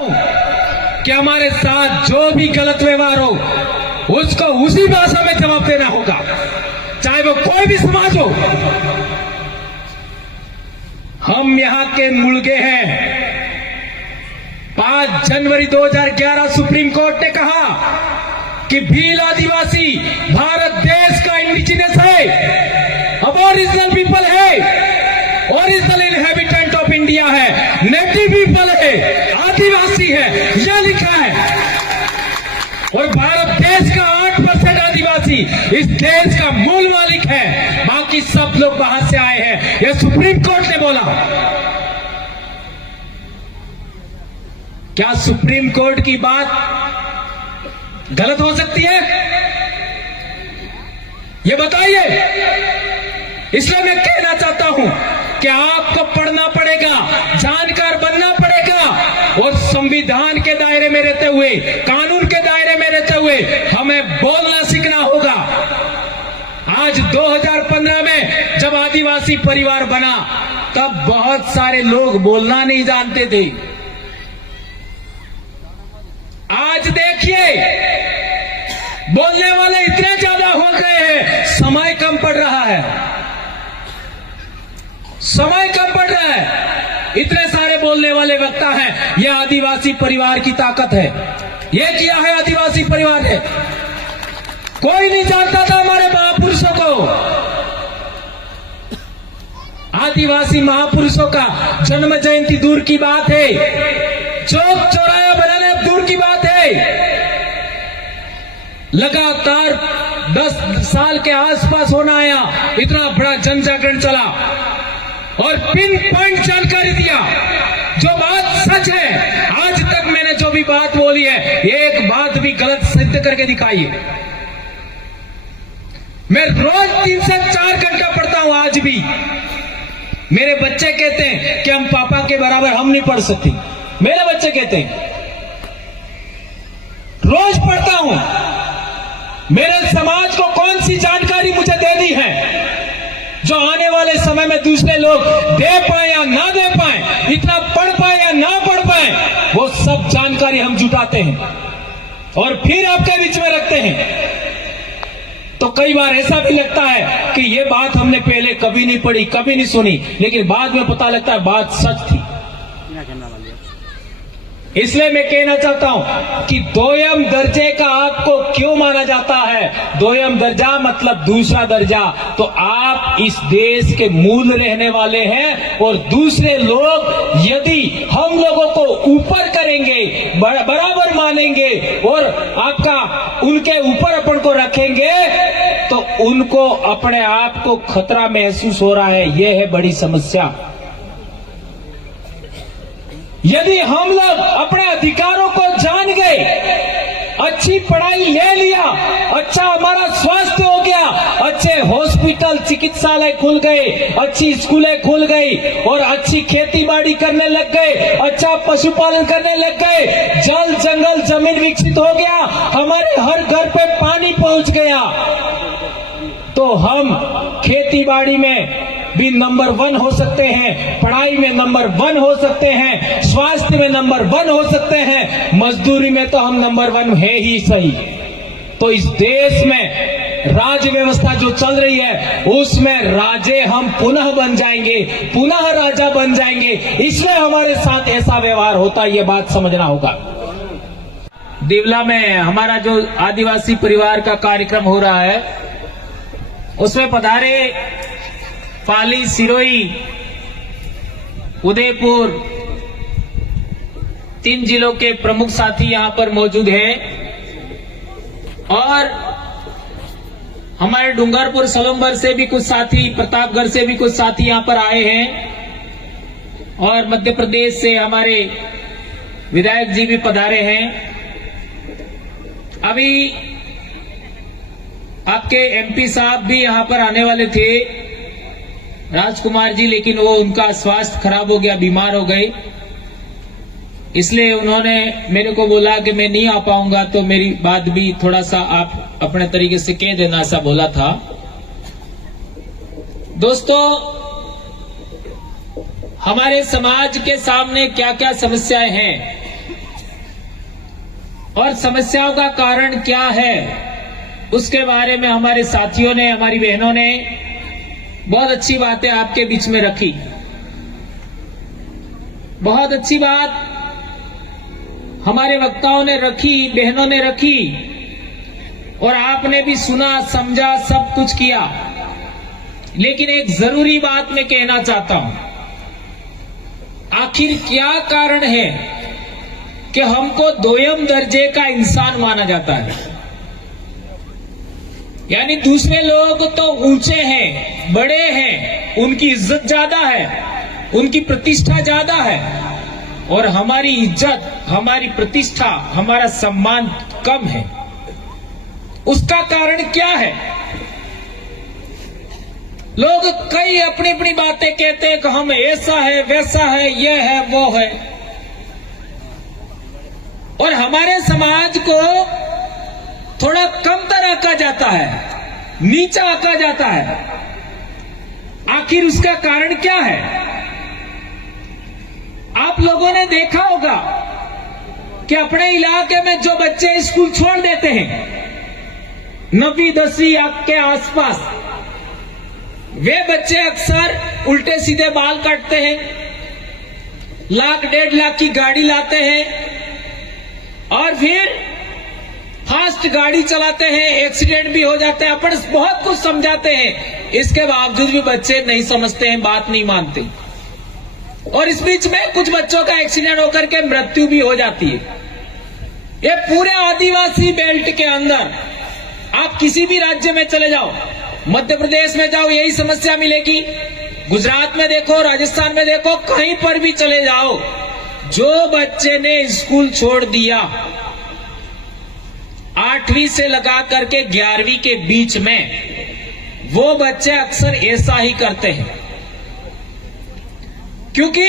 कि हमारे साथ जो भी गलत व्यवहार हो उसको उसी भाषा में जवाब देना होगा, चाहे वो कोई भी समाज हो। हम यहां के मुर्गे हैं। 5 जनवरी 2011 सुप्रीम कोर्ट ने कहा कि भील आदिवासी भारत देश का इंडिजिनस है, अबोरिजिनल पीपल है, ओरिजिनल इनहेबिटेंट ऑफ इंडिया है, नेटिव पीपल है, आदिवासी है, यह लिखा है। और भारत देश का 8% आदिवासी इस देश का मूल मालिक है, बाकी सब लोग बाहर से आए हैं, यह सुप्रीम कोर्ट ने बोला। क्या सुप्रीम कोर्ट की बात गलत हो सकती है? ये बताइए। इसलिए मैं कहना चाहता हूं कि आपको पढ़ना पड़ेगा, जानकार बनना पड़ेगा और संविधान के दायरे में रहते हुए, कानून के दायरे में रहते हुए हमें बोलना सीखना होगा। आज 2015 में जब आदिवासी परिवार बना तब बहुत सारे लोग बोलना नहीं जानते थे। आज देखिए बोलने वाले इतने ज्यादा हो गए हैं, समय कम पड़ रहा है, समय कम पड़ रहा है। इतने सारे बोलने वाले वक्ता हैं, यह आदिवासी परिवार की ताकत है। यह किया है आदिवासी परिवार ने। कोई नहीं जानता था हमारे महापुरुषों को। आदिवासी महापुरुषों का जन्म जयंती दूर की बात है, चौक चौराया बनाना दूर की बात है। लगातार 10 साल के आसपास होना आया, इतना बड़ा जन जागरण चला और पिन पॉइंट जानकारी दिया। जो बात सच है, आज तक मैंने जो भी बात बोली है, एक बात भी गलत सिद्ध करके दिखाइए। मैं रोज 3 से 4 घंटा पढ़ता हूं। आज भी मेरे बच्चे कहते हैं कि हम पापा के बराबर हम नहीं पढ़ सकते। मेरे बच्चे कहते हैं, रोज पढ़ता हूं। मेरे समाज को कौन सी जानकारी मुझे देनी है जो आने वाले समय में दूसरे लोग दे पाए या ना दे पाए, इतना पढ़ पाए या ना पढ़ पाए, वो सब जानकारी हम जुटाते हैं और फिर आपके बीच में रखते हैं। तो कई बार ऐसा भी लगता है कि ये बात हमने पहले कभी नहीं पढ़ी, कभी नहीं सुनी, लेकिन बाद में पता लगता है बात सच थी। इसलिए मैं कहना चाहता हूं कि दोयम दर्जे का आपको क्यों माना जाता है? दोयम दर्जा मतलब दूसरा दर्जा। तो आप इस देश के मूल रहने वाले हैं और दूसरे लोग यदि हम लोगों को ऊपर करेंगे, बराबर मानेंगे और आपका उनके ऊपर अपन को रखेंगे, तो उनको अपने आप को खतरा महसूस हो रहा है। यह है बड़ी समस्या। यदि हम लोग अपने अधिकारों को जान गए, अच्छी पढ़ाई ले लिया, अच्छा हमारा स्वास्थ्य हो गया, अच्छे हॉस्पिटल चिकित्सालय खुल गए, अच्छी स्कूलें खुल गई और अच्छी खेती बाड़ी करने लग गए, अच्छा पशुपालन करने लग गए, जल जंगल जमीन विकसित हो गया, हमारे हर घर पे पानी पहुंच गया, तो हम खेती बाड़ी में भी नंबर 1 हो सकते हैं, पढ़ाई में नंबर 1 हो सकते हैं, स्वास्थ्य में नंबर 1 हो सकते हैं, मजदूरी में तो हम नंबर 1 है ही सही। तो इस देश में राज्य व्यवस्था जो चल रही है उसमें राजे हम पुनः बन जाएंगे, पुनः राजा बन जाएंगे। इसलिए हमारे साथ ऐसा व्यवहार होता है, ये बात समझना होगा। देवला में हमारा जो आदिवासी परिवार का कार्यक्रम हो रहा है उसमें पधारे पाली, सिरोही, उदयपुर 3 जिलों के प्रमुख साथी यहां पर मौजूद हैं और हमारे डूंगरपुर सलम्बर से भी कुछ साथी, प्रतापगढ़ से भी कुछ साथी यहां पर आए हैं और मध्य प्रदेश से हमारे विधायक जी भी पधारे हैं। अभी आपके एमपी साहब भी यहां पर आने वाले थे, राजकुमार जी, लेकिन वो उनका स्वास्थ्य खराब हो गया, बीमार हो गए, इसलिए उन्होंने मेरे को बोला कि मैं नहीं आ पाऊंगा, तो मेरी बात भी थोड़ा सा आप अपने तरीके से कह देना, ऐसा बोला था। दोस्तों, हमारे समाज के सामने क्या क्या समस्याएं हैं और समस्याओं का कारण क्या है उसके बारे में हमारे साथियों ने, हमारी बहनों ने बहुत अच्छी बातें आपके बीच में रखी। बहुत अच्छी बात हमारे वक्ताओं ने रखी, बहनों ने रखी, और आपने भी सुना, समझा, सब कुछ किया। लेकिन एक जरूरी बात मैं कहना चाहता हूं, आखिर क्या कारण है कि हमको दोयम दर्जे का इंसान माना जाता है? यानी दूसरे लोग तो ऊंचे हैं, बड़े हैं, उनकी इज्जत ज्यादा है, उनकी प्रतिष्ठा ज्यादा है, और हमारी इज्जत, हमारी प्रतिष्ठा, हमारा सम्मान कम है। उसका कारण क्या है? लोग कई अपनी अपनी बातें कहते हैं कि हम ऐसा है, वैसा है, ये है, वो है, और हमारे समाज को थोड़ा कम तरह आंका जाता है, नीचा आंका जाता है। आखिर उसका कारण क्या है? आप लोगों ने देखा होगा कि अपने इलाके में जो बच्चे स्कूल छोड़ देते हैं 9वीं 10वीं के आसपास, वे बच्चे अक्सर उल्टे सीधे बाल काटते हैं, 1 लाख 1.5 लाख की गाड़ी लाते हैं, और फिर फास्ट गाड़ी चलाते हैं, एक्सीडेंट भी हो जाते हैं। अपन बहुत कुछ समझाते हैं, इसके बावजूद भी बच्चे नहीं समझते हैं, बात नहीं मानते, और इस बीच में कुछ बच्चों का एक्सीडेंट होकर के मृत्यु भी हो जाती है। ये पूरे आदिवासी बेल्ट के अंदर आप किसी भी राज्य में चले जाओ, मध्य प्रदेश में जाओ, यही समस्या मिलेगी। गुजरात में देखो, राजस्थान में देखो, कहीं पर भी चले जाओ, जो बच्चे ने स्कूल छोड़ दिया 8वीं से लगा करके 11वीं के बीच में, वो बच्चे अक्सर ऐसा ही करते हैं, क्योंकि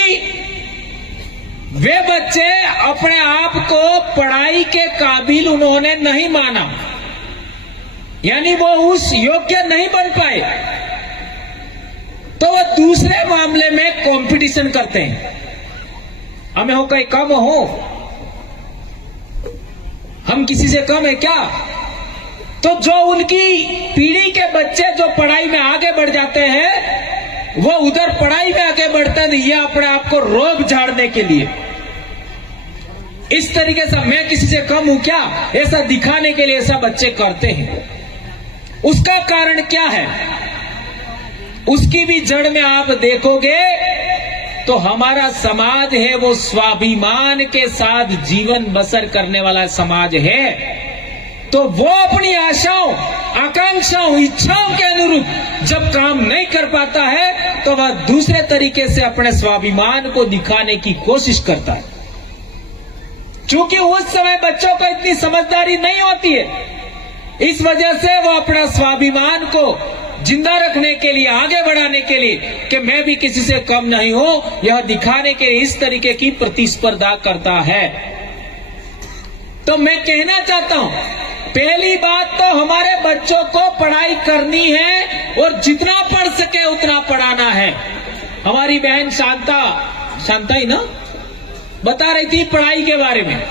वे बच्चे अपने आप को पढ़ाई के काबिल उन्होंने नहीं माना, यानी वो उस योग्य नहीं बन पाए, तो वो दूसरे मामले में कंपटीशन करते हैं। हमें हो कहीं कम हो, हम किसी से कम है क्या? तो जो उनकी पीढ़ी के बच्चे जो पढ़ाई में आगे बढ़ जाते हैं, वो उधर पढ़ाई में आगे बढ़ते हैं, ये अपने आप को रोब झाड़ने के लिए, इस तरीके से मैं किसी से कम हूं क्या, ऐसा दिखाने के लिए ऐसा बच्चे करते हैं। उसका कारण क्या है? उसकी भी जड़ में आप देखोगे तो हमारा समाज है वो स्वाभिमान के साथ जीवन बसर करने वाला समाज है। तो वो अपनी आशाओं, आकांक्षाओं, इच्छाओं के अनुरूप जब काम नहीं कर पाता है, तो वह दूसरे तरीके से अपने स्वाभिमान को दिखाने की कोशिश करता है। क्योंकि उस समय बच्चों को इतनी समझदारी नहीं होती है, इस वजह से वो अपना स्वाभिमान को जिंदा रखने के लिए, आगे बढ़ाने के लिए कि मैं भी किसी से कम नहीं हूं, यह दिखाने के लिए इस तरीके की प्रतिस्पर्धा करता है। तो मैं कहना चाहता हूं, पहली बात तो हमारे बच्चों को पढ़ाई करनी है और जितना पढ़ सके उतना पढ़ाना है। हमारी बहन शांता ही ना बता रही थी पढ़ाई के बारे में।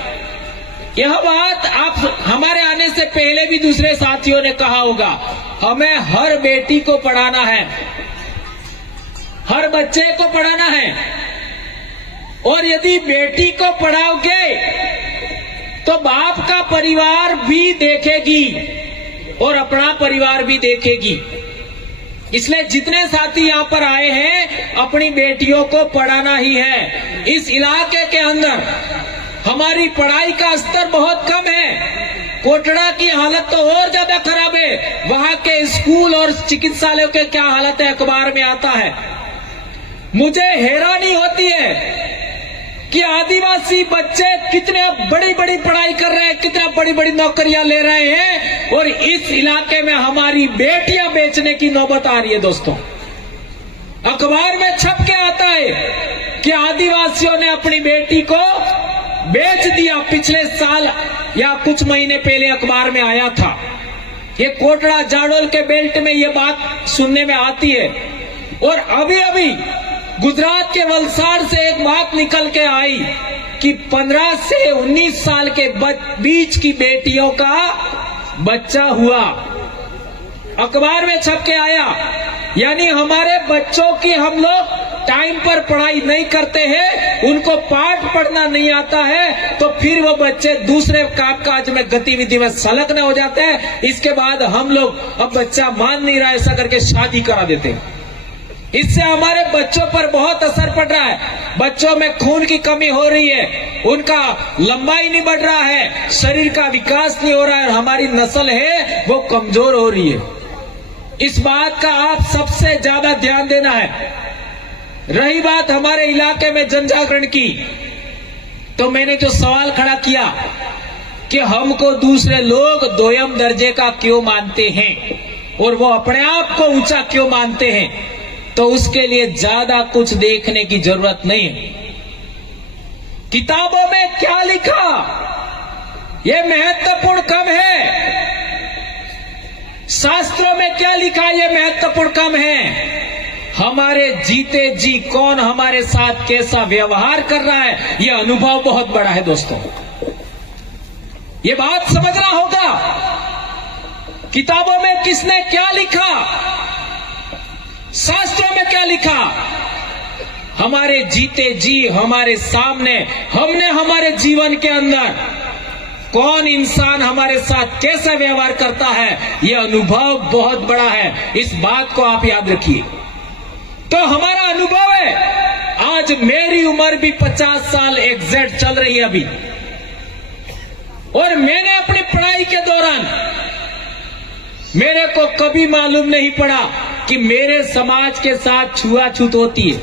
यह बात आप हमारे आने से पहले भी दूसरे साथियों ने कहा होगा, हमें हर बेटी को पढ़ाना है, हर बच्चे को पढ़ाना है, और यदि बेटी को पढ़ाओगे तो बाप का परिवार भी देखेगी और अपना परिवार भी देखेगी। इसलिए जितने साथी यहाँ पर आए हैं, अपनी बेटियों को पढ़ाना ही है। इस इलाके के अंदर हमारी पढ़ाई का स्तर बहुत कम है। कोटड़ा की हालत तो और ज्यादा खराब है। वहां के स्कूल और चिकित्सालयों के क्या हालत है, अखबार में आता है। मुझे हैरानी होती है कि आदिवासी बच्चे कितने बड़ी बड़ी पढ़ाई कर रहे हैं, कितना बड़ी बड़ी नौकरियां ले रहे हैं, और इस इलाके में हमारी बेटियां बेचने की नौबत आ रही है। दोस्तों, अखबार में छप के आता है कि आदिवासियों ने अपनी बेटी को बेच दिया। पिछले साल या कुछ महीने पहले अखबार में आया था। ये कोटड़ा जाडोल के बेल्ट में ये बात सुनने में आती है। और अभी अभी गुजरात के वलसाड़ से एक बात निकल के आई कि 15 से 19 साल के बीच की बेटियों का बच्चा हुआ, अखबार में छप के आया। यानी हमारे बच्चों की हम लोग टाइम पर पढ़ाई नहीं करते हैं, उनको पाठ पढ़ना नहीं आता है, तो फिर वो बच्चे दूसरे कामकाज में गतिविधि में संलग्न हो जाते हैं। इसके बाद हम लोग अब बच्चा मान नहीं रहा ऐसा करके शादी करा देते हैं। इससे हमारे बच्चों पर बहुत असर पड़ रहा है। बच्चों में खून की कमी हो रही है, उनका लंबाई नहीं बढ़ रहा है, शरीर का विकास नहीं हो रहा है, हमारी नस्ल है वो कमजोर हो रही है। इस बात का आप सबसे ज्यादा ध्यान देना है। रही बात हमारे इलाके में जनजागरण की, तो मैंने जो सवाल खड़ा किया कि हमको दूसरे लोग दोयम दर्जे का क्यों मानते हैं और वो अपने आप को ऊंचा क्यों मानते हैं, तो उसके लिए ज्यादा कुछ देखने की जरूरत नहीं है। किताबों में क्या लिखा ये महत्वपूर्ण कम है, शास्त्रों में क्या लिखा ये महत्वपूर्ण कम है। हमारे जीते जी कौन हमारे साथ कैसा व्यवहार कर रहा है, यह अनुभव बहुत बड़ा है दोस्तों। ये बात समझना होगा। किताबों में किसने क्या लिखा, शास्त्रों में क्या लिखा, हमारे जीते जी हमारे सामने हमने हमारे जीवन के अंदर कौन इंसान हमारे साथ कैसा व्यवहार करता है, यह अनुभव बहुत बड़ा है। इस बात को आप याद रखिए। तो हमारा अनुभव है, आज मेरी उम्र भी 50 साल एग्जैक्ट चल रही है अभी, और मैंने अपनी पढ़ाई के दौरान मेरे को कभी मालूम नहीं पड़ा कि मेरे समाज के साथ छुआछूत होती है,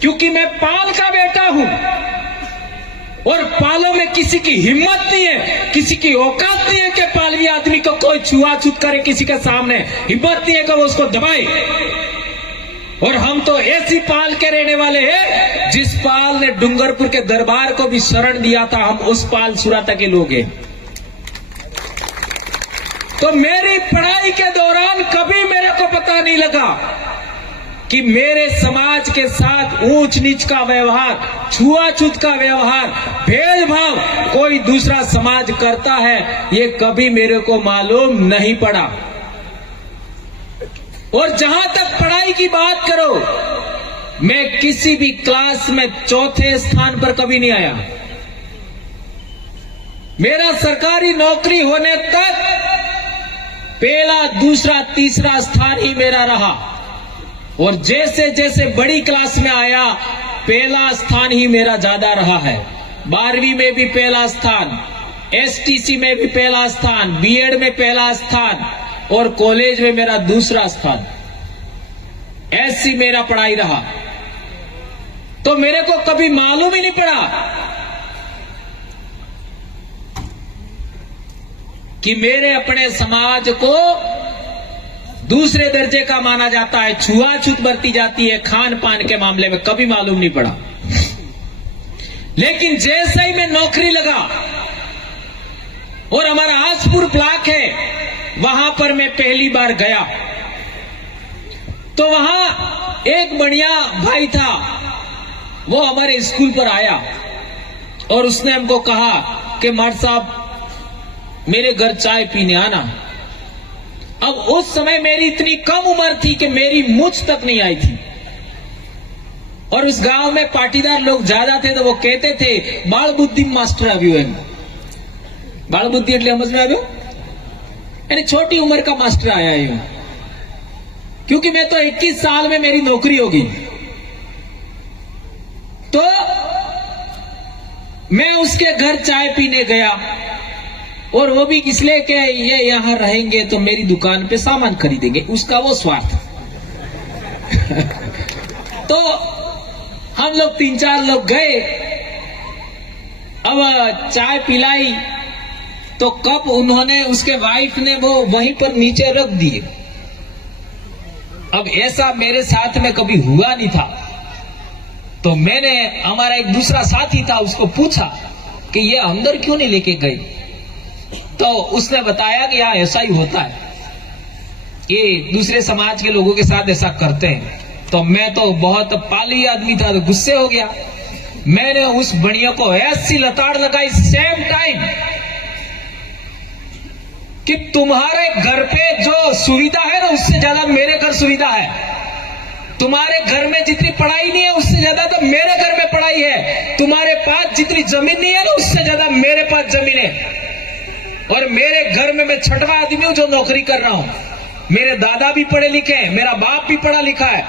क्योंकि मैं पाल का बेटा हूं और पालों में किसी की हिम्मत नहीं है, किसी की औकात नहीं है कि पालवी आदमी को कोई छुआछूत करे, किसी के सामने हिम्मत नहीं है कि वो उसको दबाए। और हम तो ऐसी पाल के रहने वाले हैं जिस पाल ने डूंगरपुर के दरबार को भी शरण दिया था, हम उस पाल सुराता के लोग हैं। तो मेरी पढ़ाई के दौरान कभी मेरे को पता नहीं लगा कि मेरे समाज के साथ ऊंच नीच का व्यवहार, छुआछूत का व्यवहार, भेदभाव कोई दूसरा समाज करता है, ये कभी मेरे को मालूम नहीं पड़ा। और जहां तक पढ़ाई की बात करो, मैं किसी भी क्लास में चौथे स्थान पर कभी नहीं आया। मेरा सरकारी नौकरी होने तक पहला, दूसरा, तीसरा स्थान ही मेरा रहा, और जैसे जैसे बड़ी क्लास में आया पहला स्थान ही मेरा ज्यादा रहा है। 12वीं में भी पहला स्थान, एसटीसी में भी पहला स्थान, बीएड में पहला स्थान, और कॉलेज में मेरा दूसरा स्थान। ऐसी मेरा पढ़ाई रहा। तो मेरे को कभी मालूम ही नहीं पड़ा कि मेरे अपने समाज को दूसरे दर्जे का माना जाता है, छुआछूत बरती जाती है खान पान के मामले में, कभी मालूम नहीं पड़ा। लेकिन जैसे ही मैं नौकरी लगा और हमारा आसपुर ब्लॉक है, वहां पर मैं पहली बार गया, तो वहां एक बढ़िया भाई था, वो हमारे स्कूल पर आया और उसने हमको कहा कि मार साहब मेरे घर चाय पीने आना। अब उस समय मेरी इतनी कम उम्र थी कि मेरी मूंछ तक नहीं आई थी, और उस गांव में पाटीदार लोग ज्यादा थे, तो वो कहते थे बाल बुद्धि मास्टर આવ્યો એમ। बाल बुद्धि એટલે समझ में આવ્યો, यानी छोटी उम्र का मास्टर आया है। क्योंकि मैं तो 21 साल में मेरी नौकरी होगी, तो मैं उसके घर चाय पीने गया, और वो भी इसलिए कि ये यहां रहेंगे तो मेरी दुकान पे सामान खरीदेंगे, उसका वो स्वार्थ। तो हम लोग 3-4 लोग गए, अब चाय पिलाई तो कप उन्होंने, उसके वाइफ ने वो वहीं पर नीचे रख दिए। अब ऐसा मेरे साथ में कभी हुआ नहीं था, तो मैंने, हमारा एक दूसरा साथी था, उसको पूछा कि ये अंदर क्यों नहीं लेके गए, तो उसने बताया कि यहाँ ऐसा ही होता है, ये दूसरे समाज के लोगों के साथ ऐसा करते हैं। तो मैं तो बहुत पाली आदमी था, तो गुस्से हो गया मैंने उस बढ़िया को ऐसी लताड़ लगाई सेम टाइम कि तुम्हारे घर पे जो सुविधा है ना उससे ज्यादा मेरे घर सुविधा है। तुम्हारे घर में जितनी पढ़ाई नहीं है उससे ज्यादा तो मेरे घर में पढ़ाई है। तुम्हारे पास जितनी जमीन नहीं है ना उससे ज्यादा मेरे पास जमीन है। और मेरे घर में मैं छठवां आदमी हूं जो नौकरी कर रहा हूं। मेरे दादा भी पढ़े लिखे हैं, मेरा बाप भी पढ़ा लिखा है।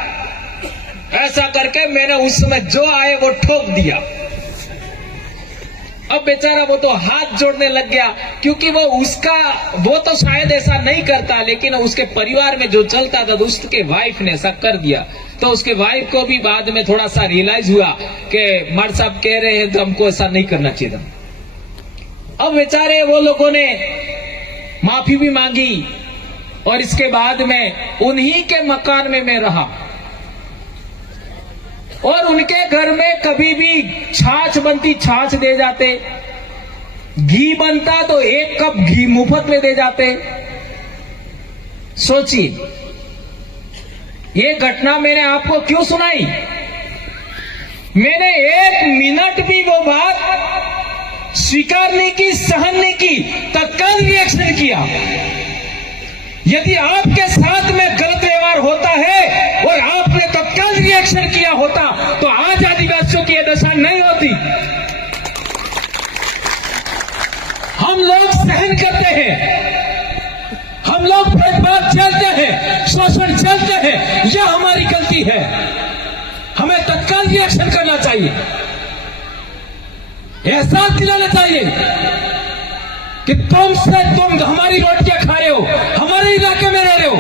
ऐसा करके मैंने उस समय जो आए वो ठोक दिया। अब बेचारा वो तो हाथ जोड़ने लग गया, क्योंकि वो तो शायद ऐसा नहीं करता, लेकिन उसके परिवार में जो चलता था तो उसके वाइफ ने ऐसा कर दिया। तो उसके वाइफ को भी बाद में थोड़ा सा रियलाइज हुआ कि मर्द साहब कह रहे हैं तो हमको ऐसा नहीं करना चाहिए था। अब बेचारे वो लोगों ने माफी भी मांगी और इसके बाद में उन्हीं के मकान में मैं रहा। और उनके घर में कभी भी छाछ बनती छाछ दे जाते, घी बनता तो 1 कप घी मुफ्त में दे जाते। सोचिए, ये घटना मैंने आपको क्यों सुनाई? मैंने 1 मिनट भी वो बात स्वीकार नहीं की, सहन नहीं की, तत्काल रिएक्शन किया। यदि आपके साथ में गलत व्यवहार होता है और आपने तत्काल रिएक्शन किया होता तो आज आदिवासियों की यह दशा नहीं होती। हम लोग सहन करते हैं, हम लोग भेदभाव झेलते हैं, शोषण झेलते हैं, यह हमारी गलती है। हमें तत्काल रिएक्शन करना चाहिए, एहसास दिलाना चाहिए कि तुम हमारी रोटियां खा रहे हो, हमारे इलाके में रह रहे हो,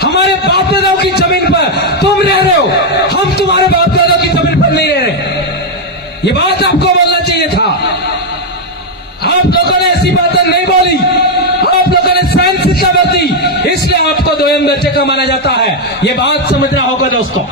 हमारे बाप दादाओं की जमीन पर तुम रह रहे हो, हम तुम्हारे बाप दादाओं की जमीन पर नहीं रह रहे। ये बात आपको बोलना चाहिए था। आप लोगों ने ऐसी बातें नहीं बोली, आप लोगों ने सहनशीलता बरती, इसलिए आपको 2 दर्जे का माना जाता है। ये बात समझना होगा दोस्तों।